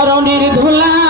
চরণের ধুলা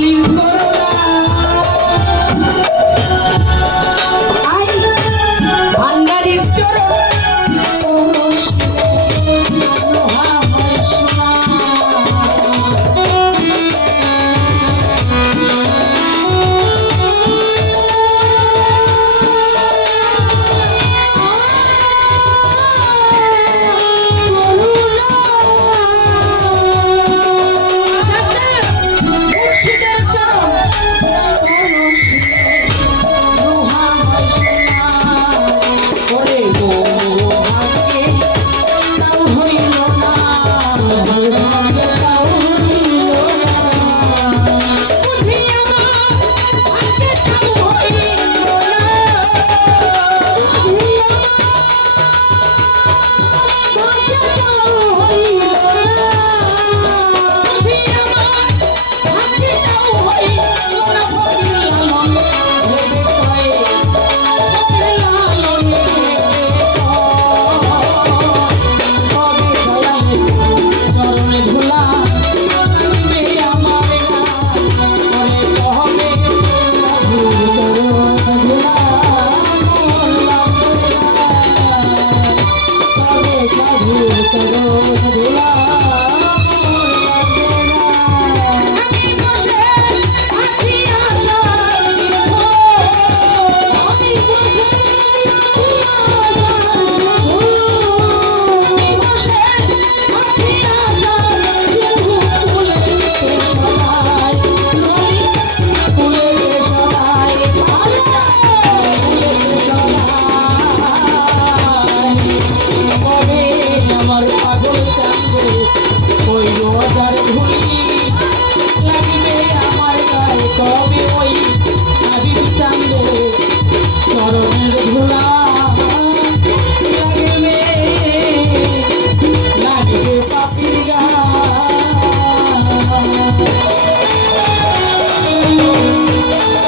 You.